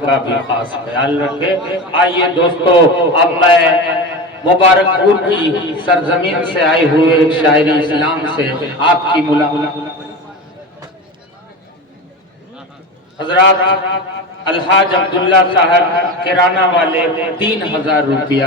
کا بھی خاص خیال رکھے۔ آئیے دوستو، اب میں مبارک پور کی سرزمین سے آئے ہوئے ایک شاعر اسلام سے آپ کی ملاقات۔ حضرات، الحاج عبداللہ صاحب کرانہ والے 3000 روپیہ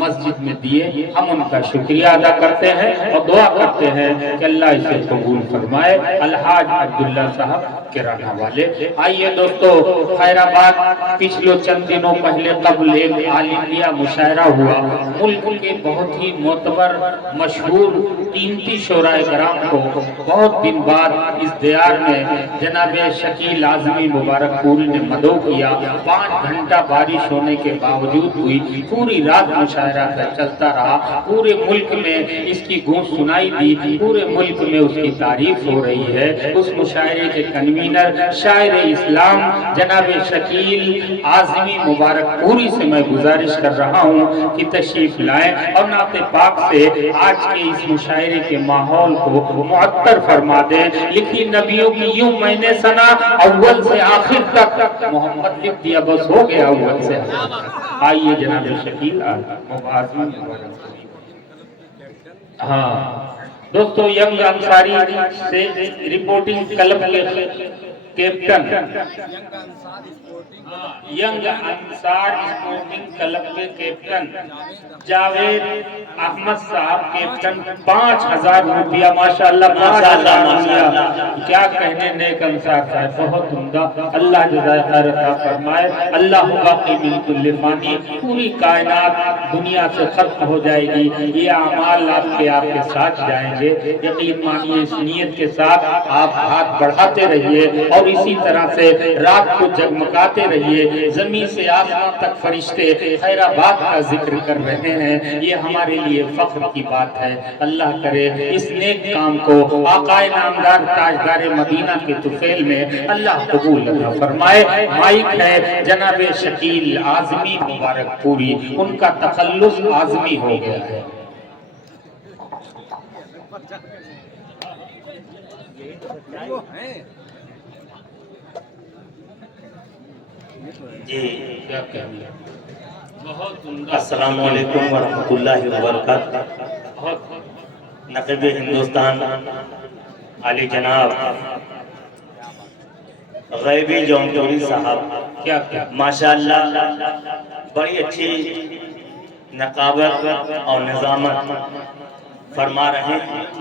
مسجد میں دیے، ہم ان کا شکریہ ادا کرتے ہیں اور دعا کرتے ہیں کہ اللہ اسے قبول فرمائے۔ الحاج عبداللہ صاحب کرانہ والے۔ آئیے دوستو، خیر آباد پچھلے چند دنوں پہلے قبل ایک عالمیہ مشاعرہ ہوا۔ ملک کے بہت ہی معتبر مشہور قیمتی شعراء کرام کو بہت دن بعد اس دیار میں جناب شکیل اعظمی مبارک پوری نے مدعو کیا۔ 5 گھنٹہ بارش ہونے کے باوجود ہوئی، پوری رات مشاعرہ چلتا رہا، پورے ملک میں اس کی گونج سنائی دی، پورے ملک میں اس کی تعریف ہو رہی ہے۔ اس مشاعرے کے کنوینر شاعر اسلام جناب شکیل اعظمی مبارک پوری سے میں گزارش کر رہا ہوں کہ تشریف لائیں اور نعت پاک سے آج کے اس مشاعرے کے ماحول کو معطر فرما دیں۔ لکھی نبیوں کی یوں میں نے سنا، اول سے آخر تک محمد لکھ دیا، بس ہو گیا اول سے آخر تک۔ آئیے جناب شکیل اعظمی مبارک۔ ہاں دوستو، ینگ انصاری سے رپورٹنگ کلب کے کیپٹن، ینگ انصار سپورٹنگ کلب کے کیپٹن جاوید احمد صاحب کیپٹن 5000 روپیہ۔ ماشاءاللہ ماشاءاللہ، کیا کہنے نیک انصار صاحب، بہت عمدہ۔ اللہ جزائے خیر عطا فرمائے۔ اللہ باقی من کل فانی، پوری کائنات دنیا سے ختم ہو جائے گی، یہ اعمال آپ کے ساتھ جائیں گے۔ یقین مانیے، اس نیت کے ساتھ آپ ہاتھ بڑھاتے رہیے اور اسی طرح سے رات کو جگمگاتے رہیے۔ زمین سے آسمان تک فرشتے خیر آباد کا ذکر کر رہے ہیں، یہ ہمارے لیے فخر کی بات ہے۔ اللہ کرے اس نیک کام کو آقا نامدار تاجدار مدینہ کے طفیل میں اللہ قبول عطا فرمائے۔ مائک ہے جناب شکیل اعظمی مبارک پوری، ان کا تخلص اعظمی ہو گیا ہے۔ جی، السلام علیکم ورحمۃ اللہ وبرکاتہ۔ نقیب ہندوستان علی جناب غیبی جونپوری صاحب کیا ماشاءاللہ بڑی اچھی نقابت اور نظامت فرما رہے ہیں،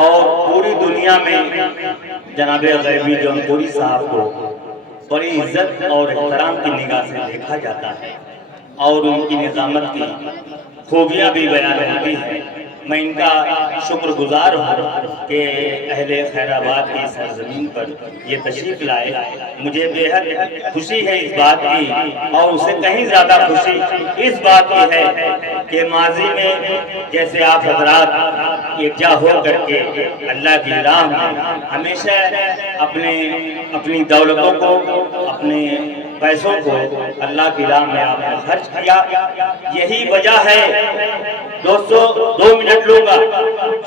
اور پوری دنیا میں جناب غیبی جونپوری صاحب کو بڑی عزت اور احترام کی نگاہ سے دیکھا جاتا ہے، اور ان کی نظامت کی خوبیاں بھی بیان ہوتی ہیں۔ میں ان کا شکر گزار ہوں کہ اہل خیر آباد کی سرزمین پر یہ تشریف لائے۔ مجھے بے حد خوشی ہے اس بات کی، اور اسے کہیں زیادہ خوشی اس بات کی ہے کہ ماضی میں جیسے آپ حضرات یکجا ہو کر کے اللہ کی راہ میں ہمیشہ اپنی دولتوں کو، اپنے پیسوں کو اللہ کی راہ میں آپ نے خرچ کیا، یہی وجہ ہے۔ دوستو 2 منٹ لوں گا،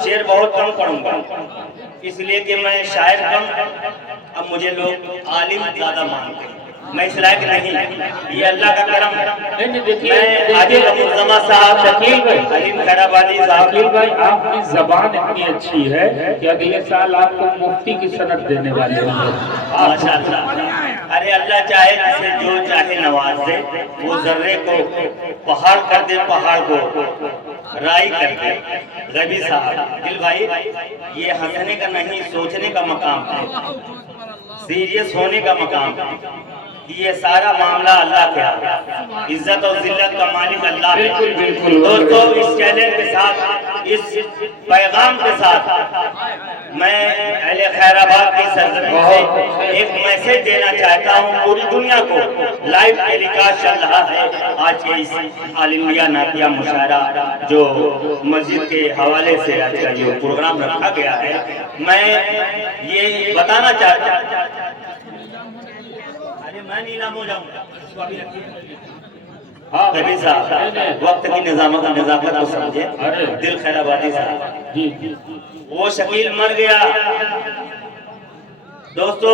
شعر بہت کم پڑھوں گا، اس لیے کہ میں شاعر کم، اب مجھے لوگ عالم زیادہ مانتے ہیں، میں اس لائق نہیں، یہ اللہ کا کرم ہے۔ میں عادل ابوالزما صاحب، شکیل بھائی، علیم خیر آبادی صاحب، شکیل بھائی، آپ کی زبان اتنی اچھی ہے کہ اگلے سال آپ کو مفتی کی سند دینے والے ہوں گے۔ ماشاءاللہ، ارے اللہ چاہے جسے جو چاہے نواز دے، وہ ذرے کو پہاڑ کر دے، پہاڑ کو رائی کر دے۔ غیبی صاحب، دل بھائی، یہ ہنسنے کا نہیں، سوچنے کا مقام ہے، سیریس ہونے کا مقام ہے۔ یہ سارا معاملہ اللہ کا ہے، عزت اور ذلت کا مالک اللہ ہے۔ دوستو، اس چیلنج کے ساتھ، اس پیغام کے ساتھ میں اہل خیر آباد کی سرزمین سے ایک میسج دینا چاہتا ہوں پوری دنیا کو۔ لائیو ٹیلی کاسٹ چل رہا ہے آج کے اس عالمیہ نعتیہ مشاعرہ جو مسجد کے حوالے سے آج کا یہ پروگرام رکھا گیا ہے، میں یہ بتانا چاہتا ہوں، میں نیلام ہو جاؤں گا، غیبی صاحب وقت کی نزاکت کو سمجھے، دل خیر آبادی صاحب، وہ شکیل مر گیا۔ دوستو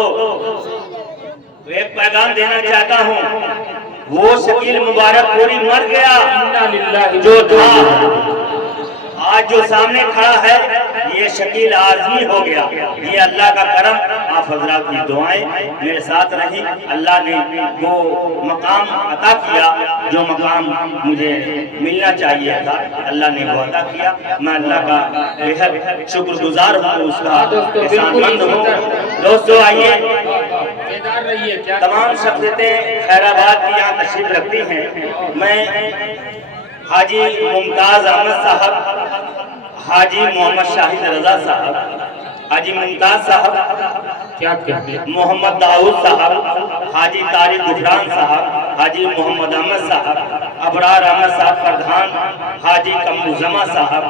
ایک پیغام دینا چاہتا ہوں، وہ شکیل مبارک پوری مر گیا انا للہ جو تھا، آج جو سامنے کھڑا ہے یہ شکیل آزمی ہو گیا۔ یہ اللہ کا کرم، آپ حضرات کی دعائیں میرے ساتھ رہی، اللہ نے وہ مقام عطا کیا جو مقام مجھے ملنا چاہیے تھا، اللہ نے وہ عطا کیا۔ میں اللہ کا بہت شکر گزار ہوں، اس کا احسان مند ہوں۔ دوستو آئیے، تمام شخصیتیں خیر آباد کی یہاں تشریف رکھتی ہیں۔ میں حاجی ممتاز احمد صاحب، حاجی محمد شاہد رضا صاحب، حاجی ممتاز صاحب، کیا کہتے ہیں، محمد داؤد صاحب، حاجی طارق غفران صاحب، حاجی محمد احمد صاحب، ابرار احمد صاحب پردھان، حاجی کمرزمہ صاحب،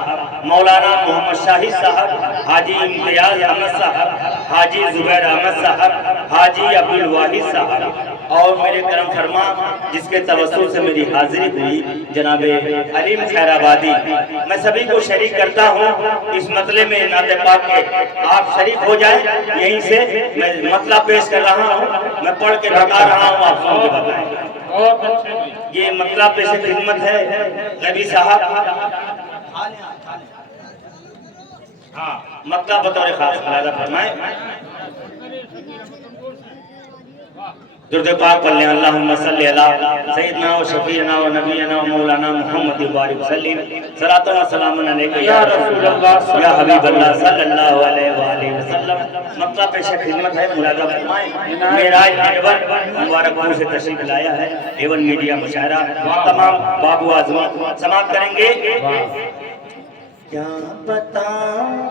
مولانا محمد شاہد صاحب، حاجی امتیاز احمد صاحب، حاجی زبیر احمد صاحب، حاجی عبدالواحد صاحب، اور میرے کرم فرما جس کے توسط سے میری حاضری ہوئی جناب علیم خیر آبادی، میں سبھی کو شریک کرتا ہوں اس مطلب میں نعت پاک کے، آپ شریک ہو جائیں۔ یہیں سے میں مطلب پیش کر رہا ہوں، میں پڑھ کے بتا رہا ہوں، آپ سن کے بتائیں۔ یہ مطلب پیش خدمت ہے نبی صاحب، ہاں مطلب بطور خاص ملاحظہ فرمائیں۔ درود پاک پڑھ لیں، اللہم صلی علی سیدنا و شفیعنا و نبینا و مولانا محمد بارک وسلم، صلاۃ و سلام علیکہ یا رسول اللہ یا حبیب اللہ صلی اللہ علیہ وآلہ وسلم۔ مطلب پیش خدمت ہے، ملاحظہ فرمائیں۔ معراج ایون مبارک پور سے تشریف لایا ہے، ایون میڈیا مشاعرہ، تمام بابو اعظم سماعت کریں گے۔ کیا بتاؤں،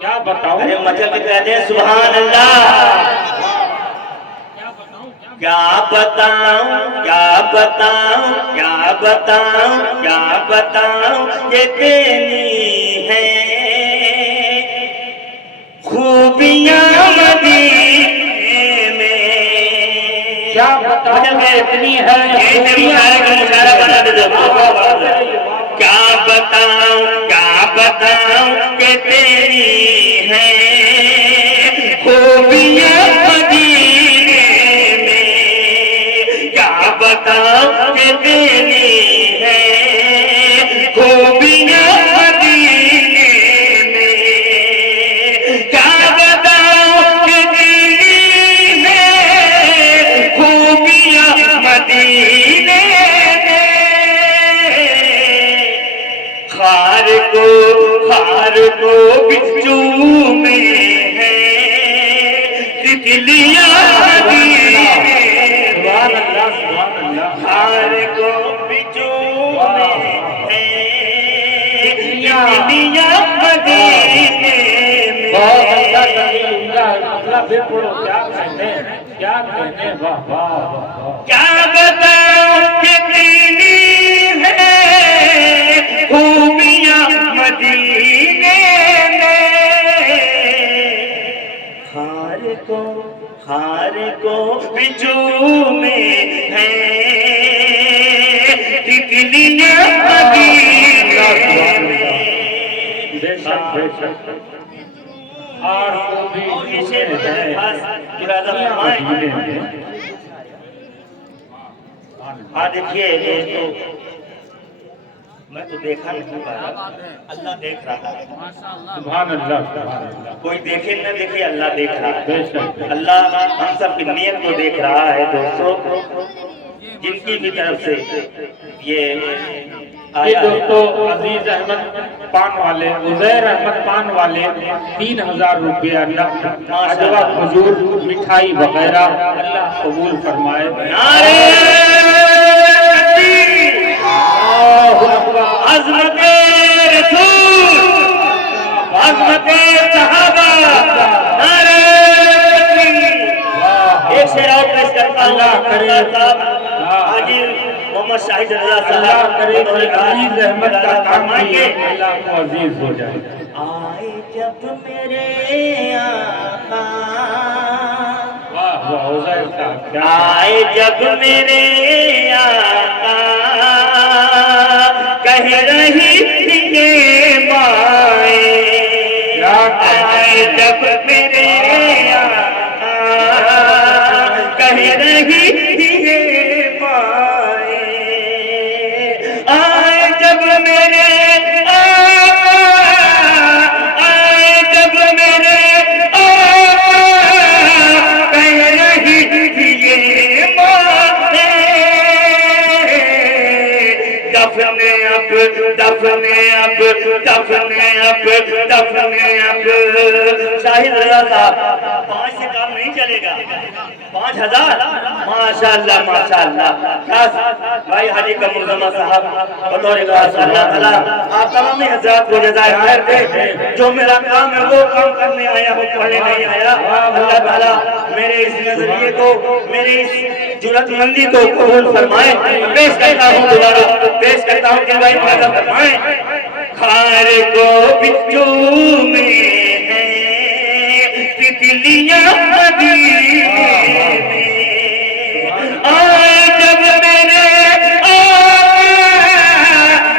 کیا بتاؤں، ارے مچل کے کہتے ہیں سبحان اللہ۔ کیا بتاؤں، کیا بتاؤں، کیا بتاؤں، کیا بتاؤں، یہ تیری ہے خوبیاں مدینے میں۔ کیا بتاؤں اتنی ہے، کیا بتاؤں، کیا بتاؤں کہ تیری ہے خوبیاں مدینے میں، کیا بتاؤں کہ تیری ہے خوبیاں مدینے میں، کیا بتاؤں کہ تیری ہے خوبیاں مدینے میں۔ خار کو بچو میں ہے تتلیاں مدینے میں، خار کو بچو میں ہے تتلیاں مدینے میں۔ کیا کہنے، واہ واہ واہ، کیا بتاؤں کہ تیری ہے خوبیاں مدینے میں، خار کو بجو میں ہے تتلیاں مدینے میں۔ بے شک بے شک، اور وہ بھی اسے بطور خاص ارادہ فرمائیں۔ ہاں دیکھیے دوستو، میں تو دیکھا نہیں پا رہا، اللہ دیکھ رہا ہے۔ سبحان اللہ سبحان اللہ، کوئی دیکھے نہ دیکھے، اللہ دیکھ رہا بے ہے۔ شک، اللہ ہم سب کی نیت کو دیکھ رہا ہے۔ دوستو جن کی بھی طرف سے یہ یہ دوستو عزیز احمد پان والے، عزیر احمد پان والے 3000 روپیہ نقد، اجوا کھجور، مٹھائی وغیرہ، اللہ قبول فرمائے۔ نعرہ عظمت رسول، عظمت صحابہ، نعرہ ایک شعر اور پیش کرتا ہوں۔ اللہ کرے، حاجی محمد شاہد رضا اللہ صاحب کرے کہ عزیز احمد کا کام بھی اللہ کو عزیز ہو جائے۔ آئے جب میرے آقا، واہ واہ، عزیر صاحب کیا، آئے جب میرے آقا کہہ رہی تھی یہ مائیں، آئے جب میرے آقا رہی تھی یہ مائیں، آئے جب میرے آئے جب میرے کہہ رہی تھی یہ مائیں، دفنے اب دفنے اب دفنے اب دفنے اب۔ شاہد رضا صاحب 5 سے کام نہیں چلے گا، 5000 ماشاءاللہ ماشاءاللہ۔ بھائی حاجی قمر صاحب بطور خاص اللہ تعالیٰ آپ تمام حضرات کو جزائے خیر دے، جو میرا کام ہے وہ کام کرنے آیا ہوں، پڑھنے نہیں آیا۔ اللہ تعالیٰ میرے اس نظریے کو، میری اس جرأت مندی کو قبول فرمائے۔ پیش کرتا ہوں دوبارہ پیش کرتا ہوں کہ بھائی مدد فرمائیں۔ خار کو بچو میں تتلیاں مدینے میں، آئے جب میرے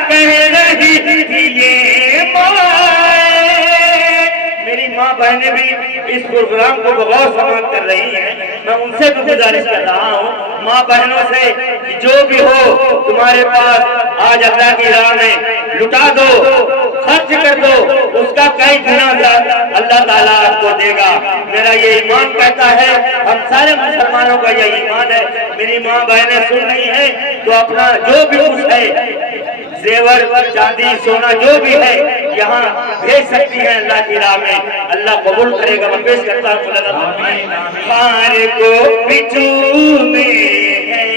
کہہ رہی تھی یہ مائیں۔ میری ماں بہنیں بھی اس پروگرام کو بغور سماعت کر رہی ہیں، میں ان سے بھی گزارش کر رہا ہوں ماں بہنوں سے کہ جو بھی ہو تمہارے پاس آج اللہ کی راہ میں لٹا دو، خرچ کر دو، اس کا کئی گنا اللہ تعالیٰ آپ کو دے گا۔ میرا یہ ایمان کہتا ہے، ہم سارے مسلمانوں کا یہ ایمان ہے۔ میری ماں بہنیں سن رہی ہیں تو اپنا جو بھی کچھ ہے، زیور چاندی سونا جو بھی ہے یہاں بھیج سکتی ہیں اللہ کی راہ میں، اللہ قبول کرے گا۔ میں پیش کرتا ہوں خار کو بچو میں ہے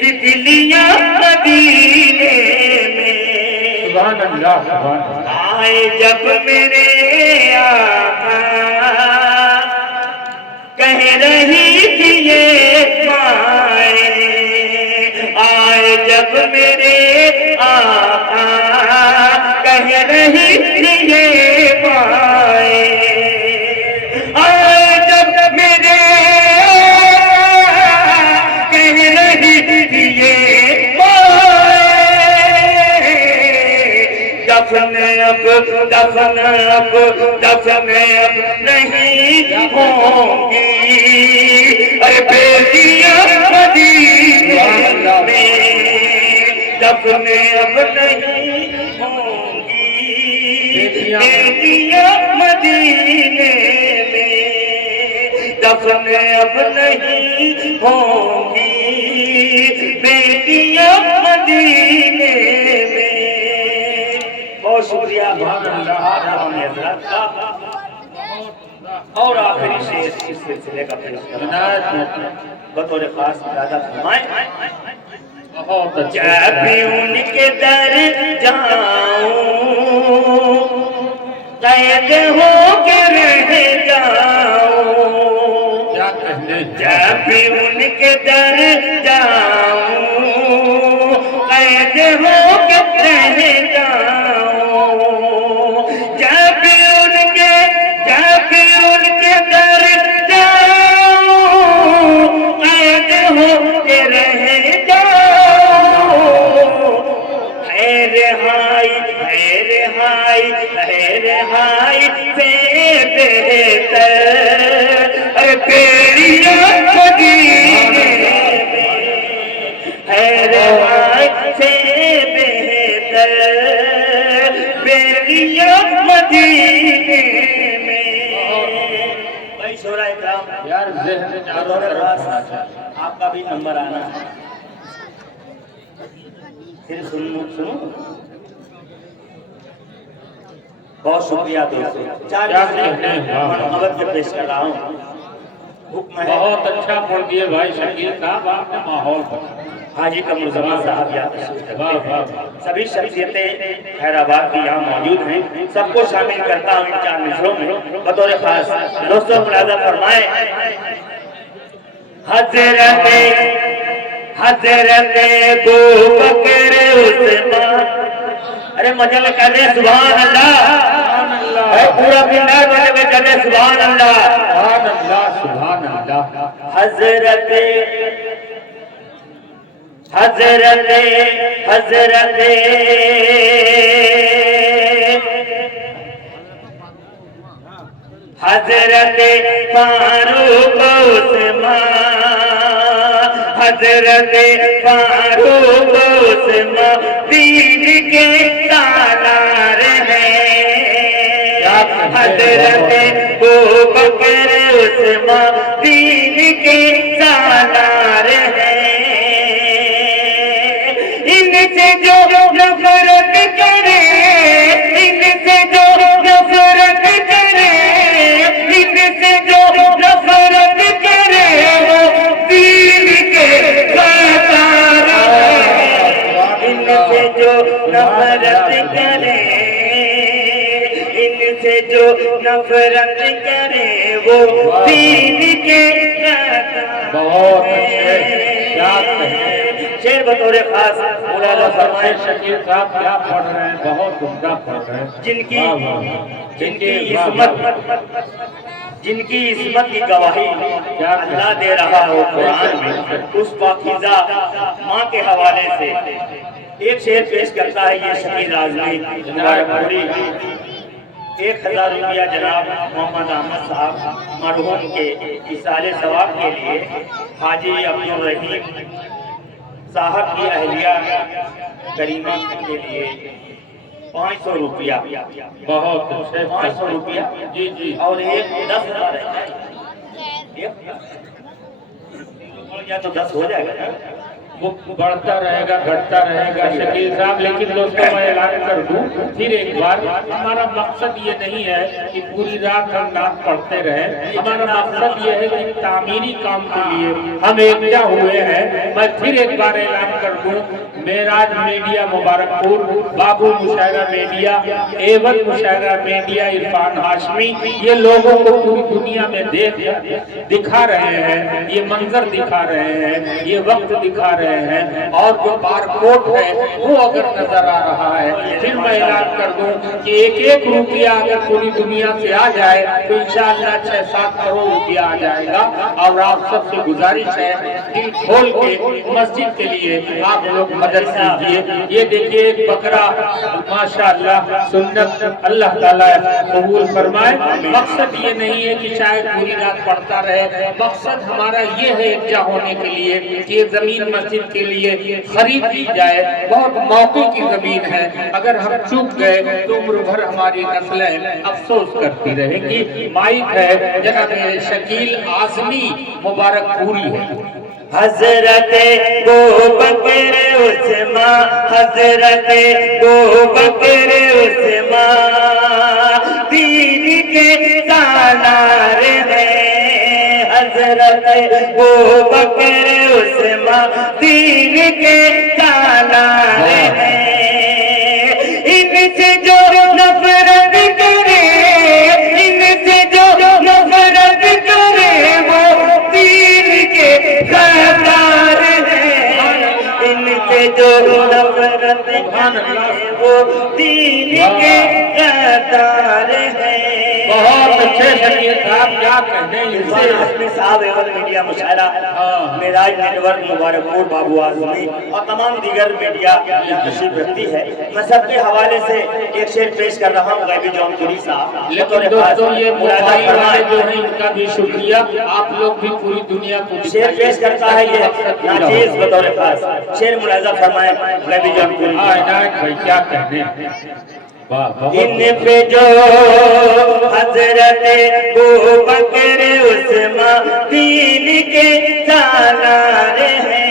تتلیاں مدینے میں، سبحان اللہ سبحان اللہ۔ آئے جب میرے آقا کہہ رہی تھی یہ مائیں، آئے جب میرے آقا کہہ رہی تھی یہ مائیں، آئے جب میرے کہہ رہی تھی یہ مائیں، دفنے اب دفنے اب دفنے اب نہیں ہوں گی، اے بیٹیاں مدینے میں، دفنے اب نہیں ہوں گی بیٹیاں مدینے میں، دفنے اب نہیں ہوں گی بیٹیاں مدینے میں۔ بہت شکریہ حضرات کا۔ اور آخری شعر اس سلسلے کا پیش کرنا بطور خاص ارادہ فرمائیں۔ بہت اچھا۔ جب بھی ان کے در جاؤں قید ہو کے رہ جاؤں، جب بھی ان کے در جاؤں قید ہو کے رہ جاؤں، جب بھی ان کے در جاؤں قید ہو کے رہ جاؤں، ہے رہائی ہے رہائی ہے رہائی سے بہتر بیڑیاں مدینے میں، ہے رہائی سے بہتر بیڑیاں مدینے میں۔ بھائی شورا اکرام یار ذہن بطور خاص آپ کا بھی نمبر آنا ہے، پھر سنو۔ بہت شکریہ دوستو، 4 منقبت کے پیش کر رہا ہوں۔ حکم ہے بہت اچھا پڑھ دیے بھائی شکیل صاحب، آپ نے ماحول بنا۔ حاجی قمر صاحب یہاں تشریف رکھتے واہ واہ ہیں، سبھی شخصیتیں حیدرآباد کی یہاں موجود ہیں، سب کو شامل کرتا ہوں ان 4 مصروں میں بطور خاص۔ دوستو ملاحظہ فرمائیں، حضرت بوبکر عثمان، ارے مجل کہتے ہیں سبحان اللہ، اے پورا پنڈار والے میں کہتے ہیں سبحان اللہ، سبحان اللہ سبحان اللہ۔ حضرت فاروق عثمان حضرت فاروق عثمان دین کے سالار ہیں، حضرت ابوبکر عثمان دین کے سالار ہیں، ان سے جو نفرت کرے، ان سے جو نفرت کرے، ان سے جو نفرت کرے وہ دین کے سالار ہیں، ان سے جو نفرت کرے، ان سے جو نفرت کرے وہ دین کے بہت اچھے، کیا کہیں شعر بطور خاص مولانا فرمائے شکیل صاحب کیا پڑھ رہے ہیں، بہت عمدہ پڑھ رہے ہیں، جن کی واہ واہ، جن کی عصمت کی گواہی اللہ دے رہا ہو قرآن میں، اس پاکیزہ ماں کے حوالے سے ایک شعر پیش کرتا ہے یہ شکیل اعظمی مبارک پوری۔ 1000 روپیہ جناب محمد احمد صاحب مرحوم کے ایصال ثواب کے لیے حاجی عبدالرحیم صاحب کی اہلیہ کریمہ کے لیے 500 روپیہ، بہت اچھے، 500 روپیہ جی جی، اور ایک 10,000 ہے، یا تو 10 ہو جائے گا نا؟ وہ بڑھتا رہے گا گھٹتا رہے گا شکیل صاحب، لیکن دوستوں میں اعلان کر دوں پھر ایک بار، ہمارا مقصد یہ نہیں ہے کہ پوری رات ہم نعت پڑھتے رہیں، ہمارا مقصد یہ ہے کہ تعمیری کام کے لیے ہم یکجا ہوئے ہیں۔ میں پھر ایک بار اعلان کر دوں، معراج میڈیا مبارک پور، بابو مشاعرہ میڈیا، ایون مشاعرہ میڈیا، عرفان ہاشمی، یہ لوگوں کو پوری دنیا میں دکھا رہے ہیں، یہ منظر دکھا رہے ہیں، یہ وقت دکھا رہے ہیں، اور جو بار کوڈ ہے وہ اگر نظر آ رہا ہے، پھر میں اعلان کر دوں کہ ایک ایک روپیہ اگر پوری دنیا سے آ جائے تو انشاءاللہ 6-7 کروڑ روپیہ آ جائے گا۔ اور آپ سب سے گزارش ہے دل کھول کے مسجد کے لیے آپ لوگ مدد کیجیے۔ یہ دیکھیے ایک بکرا، ماشاءاللہ سنت اللہ تعالیٰ قبول فرمائے۔ مقصد یہ نہیں ہے کہ شاید پوری رات پڑھتا رہے، مقصد ہمارا یہ ہے یکجا ہونے کے لیے کہ یہ زمین مسجد کے لیے خرید لی جائے، بہت موقع کی زمین ہے، اگر ہم چوک گئے تو عمر بھر ہماری نسلیں افسوس کرتی رہیں گی۔ مائک ہے جناب شکیل اعظمی مبارک پوری ہے۔ حضرت ابوبکر عثمان، حضرت ابوبکر عثمان دین کے سالار ہیں، حضرت ابوبکر عثمان دین کے سالار ہیں، ان سے جو نفرت کرے، ان سے جو نفرت کرے وہ دین کے سالار ہیں، ان سے جو نفرت کرے وہ دین کے سالار ہیں۔ بہت اچھے شکیل صاحب، کیا کہنے عرفان ہاشمی صاحب ایون میڈیا مشاعرہ معراج نیٹ ورک مبارک پور بابو اعظمی اور تمام دیگر میڈیا تشریف رکھتی ہے۔ میں سب کے حوالے سے ایک شعر پیش کر رہا ہوں غیبی جون پوری صاحب۔ لیکن دوستوں یہ موبائل والے جو ہیں ان کا بھی شکریہ، آپ لوگ بھی پوری دنیا کو شعر پیش کرتا ہے یہ ناچیز بطور خاص، شعر ملاحظہ فرمائے غیبی جون پوری۔ عنایت بھائی کیا کہنے، ان پہ جو حضرت ابوبکر عثمان دین کے سالار ہیں،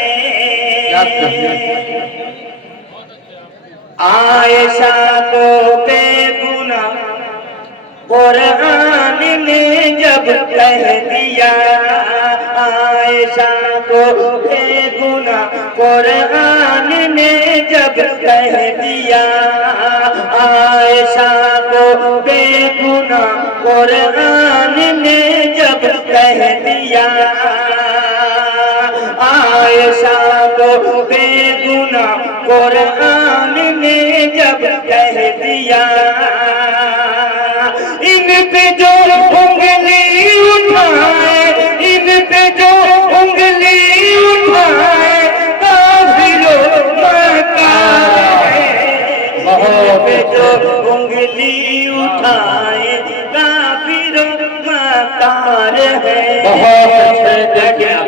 عائشہ کو بے گناہ قرآن نے جب کہہ دیا، عائشہ کو بے گناہ قرآن نے جب کہہ دیا، عائشہ کو بے گناہ قرآن نے جب کہہ دیا، عائشہ کو بے گناہ قرآن نے جب کہہ دیا، ان پہ جو انگلی اٹھائے، ان پہ جو انگلی اٹھائے کافروں مکار ہے، ان پہ جو انگلی اٹھائے کافروں مکار ہے۔ بہت اچھے، بیٹھے آپ،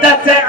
10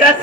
10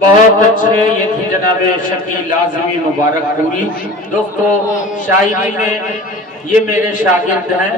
بہت اچھے یہ تھی جناب شکیل اعظمی مبارک پوری. دوستو شاعری میں یہ میرے شاگرد ہیں.